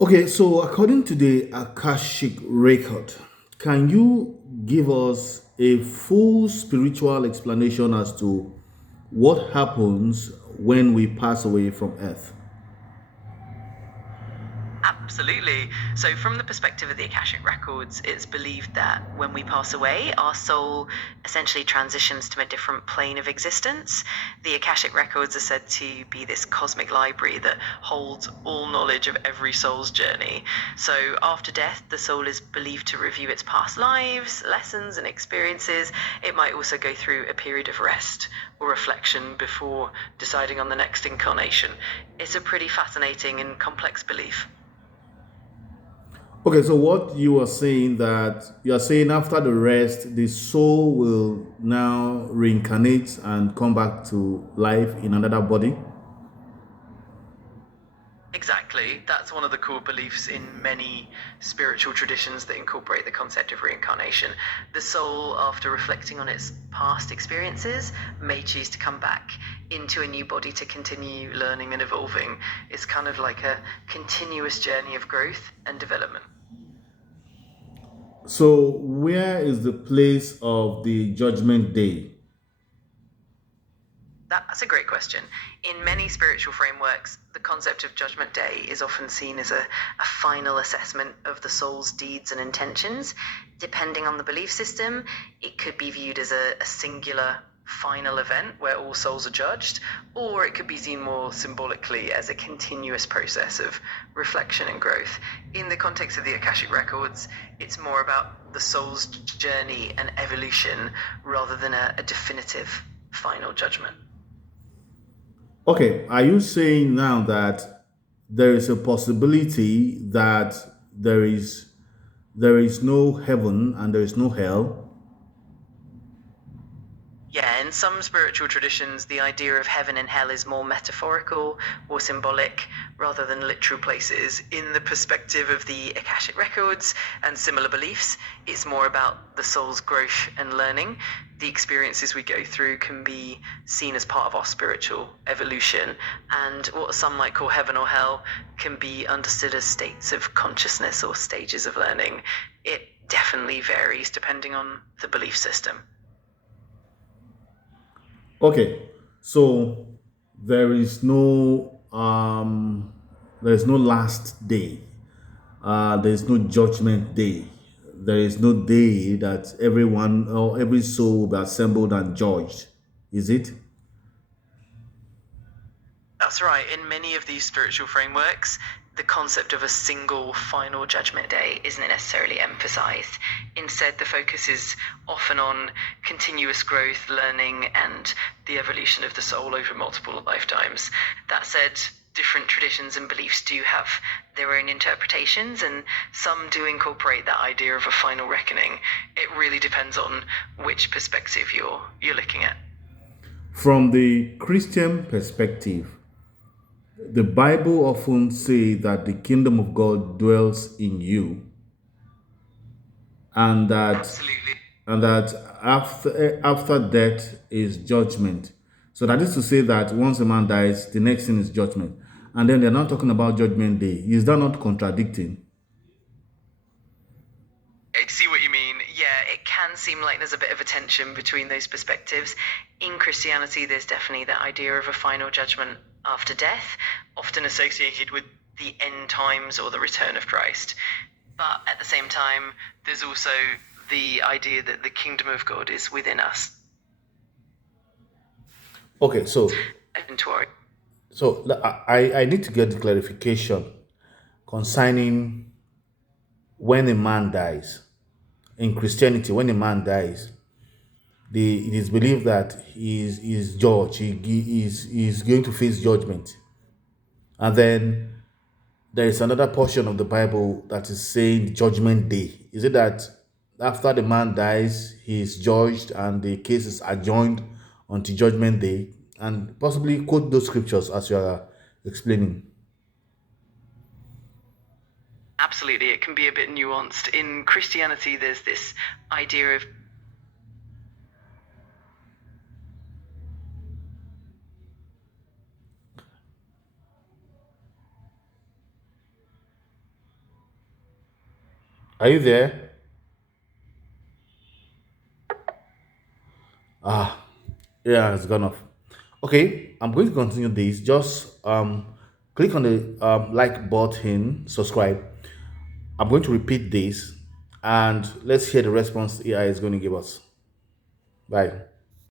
Okay, so according to the Akashic record, can you give us a full spiritual explanation as to what happens when we pass away from Earth? Absolutely. So, from the perspective of the Akashic Records, it's believed that when we pass away, our soul essentially transitions to a different plane of existence. The Akashic Records are said to be this cosmic library that holds all knowledge of every soul's journey. So, after death, the soul is believed to review its past lives, lessons, and experiences. It might also go through a period of rest or reflection before deciding on the next incarnation. It's a pretty fascinating and complex belief. Okay, so what you are saying that you are saying after the rest, the soul will now reincarnate and come back to life in another body. Exactly. That's one of the core beliefs in many spiritual traditions that incorporate the concept of reincarnation. The soul, after reflecting on its past experiences, may choose to come back into a new body to continue learning and evolving. It's kind of like a continuous journey of growth and development. So, where is the place of the judgment day? That's a great question. In many spiritual frameworks, the concept of Judgment Day is often seen as a final assessment of the soul's deeds and intentions. Depending on the belief system, it could be viewed as a singular final event where all souls are judged, or it could be seen more symbolically as a continuous process of reflection and growth. In the context of the Akashic Records, it's more about the soul's journey and evolution rather than a definitive final judgment. Okay, are you saying now that there is a possibility that there is there is no heaven and there is no hell? Yeah, in some spiritual traditions, the idea of heaven and hell is more metaphorical or symbolic rather than literal places. In the perspective of the Akashic Records and similar beliefs, it's more about the soul's growth and learning. The experiences we go through can be seen as part of our spiritual evolution, and what some might call heaven or hell can be understood as states of consciousness or stages of learning. It definitely varies depending on the belief system. Okay, so there is no there is no last day. There is no judgment day. There is no day that everyone or every soul will be assembled and judged. Is it? That's right. In many of these spiritual frameworks, the concept of a single final judgment day isn't necessarily emphasized. Instead, the focus is often on continuous growth, learning, and the evolution of the soul over multiple lifetimes. That said, different traditions and beliefs do have their own interpretations, and some do incorporate that idea of a final reckoning. It really depends on which perspective you're looking at. From the Christian perspective, the Bible often say that the kingdom of God dwells in you, and that Absolutely. after death is judgment. So that is to say that once a man dies, the next thing is judgment, and then they're not talking about judgment day. Is that not contradicting? I see what you mean. Yeah, it can seem like there's a bit of a tension between those perspectives. In Christianity, there's definitely that idea of a final judgment after death, often associated with the end times or the return of Christ. But at the same time, there's also the idea that the kingdom of God is within us Okay, so and to our. I need to get the clarification concerning when a man dies. In Christianity, when a man dies, it is believed that he is judged. He is going to face judgment, and then there is another portion of the Bible that is saying judgment day. Is it that after the man dies, he is judged and the case is adjourned until judgment day? And possibly quote those scriptures as you are explaining. Absolutely, it can be a bit nuanced. In Christianity, there's this idea of Are you there? Ah, yeah, it's gone off. Okay, I'm going to continue this. Just click on the like button, subscribe. I'm going to repeat this, and let's hear the response AI is going to give us. Bye.